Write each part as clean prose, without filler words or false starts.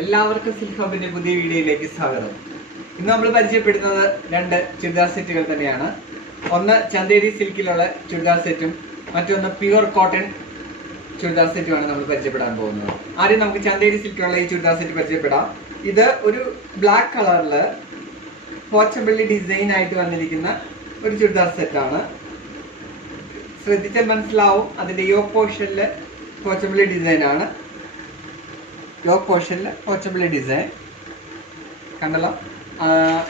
എല്ലാവർക്കും സിൽക്ക് ഹബിന്റെ പുതിയ വീഡിയോയിലേക്ക് സ്വാഗതം. ഇന്ന് നമ്മൾ പരിചയപ്പെടുന്നത് രണ്ട് ചുരിദാർ സെറ്റുകൾ തന്നെയാണ്. ഒന്ന് ചന്തേരി സിൽക്കിലുള്ള ചുരിദാർ സെറ്റും മറ്റൊന്ന് പ്യുവർ കോട്ടൺ ചുരിദാർ സെറ്റുമാണ് നമ്മൾ പരിചയപ്പെടാൻ പോകുന്നത്. ആദ്യം നമുക്ക് ചന്തേരി സിൽക്കിലുള്ള ഈ ചുരിദാർ സെറ്റ് പരിചയപ്പെടാം. ഇത് ഒരു ബ്ലാക്ക് കളറില് പോച്ചമ്പള്ളി ഡിസൈൻ ആയിട്ട് വന്നിരിക്കുന്ന ഒരു ചുരിദാർ സെറ്റാണ്. ശ്രദ്ധിച്ചാൽ മനസ്സിലാവും, അതിന്റെ യോക്ക് പോർഷനില് പോച്ചമ്പള്ളി ഡിസൈൻ ആണ്. യോക്ക് പോർഷനിൽ പോച്ചമ്പള്ളി ഡിസൈൻ കണ്ടല്ലോ.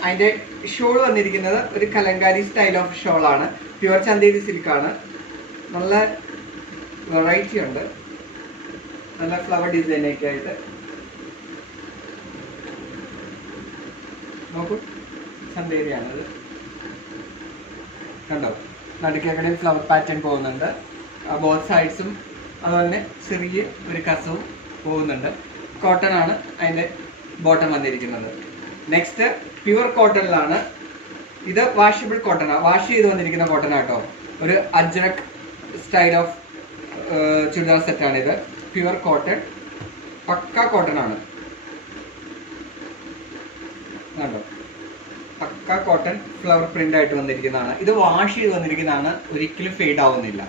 അതിന്റെ ഷോൾ വന്നിരിക്കുന്നത് ഒരു കലങ്കാരി സ്റ്റൈൽ ഓഫ് ഷോളാണ്. പ്യുവർ ചന്തേരി സിൽക്കാണ്. നല്ല വെറൈറ്റി ഉണ്ട്, നല്ല ഫ്ലവർ ഡിസൈനൊക്കെ ആയിട്ട്. നോക്കൂ, ചന്തേരിയാണത്. കണ്ടോ, നടുക്കേക്കടയിൽ ഫ്ലവർ പാറ്റേൺ പോകുന്നുണ്ട്. ബോത്ത് സൈഡ്സും അതുപോലെ തന്നെ ചെറിയ ഒരു കസവും പോകുന്നുണ്ട്. കോട്ടൺ ആണ് അതിന്റെ ബോട്ടം വന്നിരിക്കുന്നത്. നെക്സ്റ്റ് പ്യുവർ കോട്ടണിലാണ്. ഇത് വാഷബിൾ കോട്ടൺ ആണ്, വാഷ് ചെയ്ത് വന്നിരിക്കുന്ന കോട്ടൺ ആട്ടോ. ഒരു അജ്രക് സ്റ്റൈൽ ഓഫ് ചുരിദാർ സെറ്റാണ് ഇത്. പ്യുവർ കോട്ടൺ, പക്ക കോട്ടൺ ആണ്. കണ്ടോ, പക്ക കോട്ടൺ ഫ്ലവർ പ്രിന്റ് ആയിട്ട് വന്നിരിക്കുന്നതാണ്. ഇത് വാഷ് ചെയ്ത് വന്നിരിക്കുന്നതാണ്, ഒരിക്കലും ഫെയ്ഡ് ആവുന്നില്ല.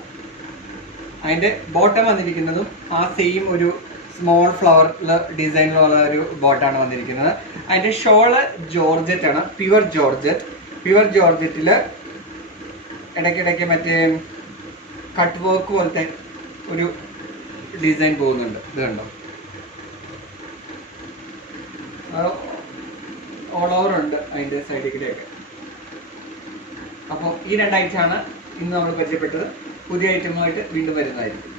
അതിന്റെ ബോട്ടം വന്നിരിക്കുന്നതും ആ സെയിം ഒരു സ്മോൾ ഫ്ലവർ ഡിസൈനിലുള്ള ഒരു ബോട്ടാണ് വന്നിരിക്കുന്നത്. അതിന്റെ ഷോള് ജോർജറ്റ് ആണ്, പ്യുവർ ജോർജറ്റ്. പ്യുവർ ജോർജറ്റില് ഇടയ്ക്കിടയ്ക്ക് മറ്റേ കട്ട് വർക്ക് പോലത്തെ ഒരു ഡിസൈൻ പോകുന്നുണ്ട്. ഇത് കണ്ടോ, ഓൾ ഓവർ ഉണ്ട് അതിന്റെ സൈഡിലേക്കൊക്കെ. അപ്പോൾ ഈ രണ്ട് ഐറ്റമാണ് ഇന്ന് നമ്മൾ പരിചയപ്പെട്ടത്. പുതിയ ഐറ്റമായിട്ട് വീണ്ടും വരുന്നതായിരിക്കും.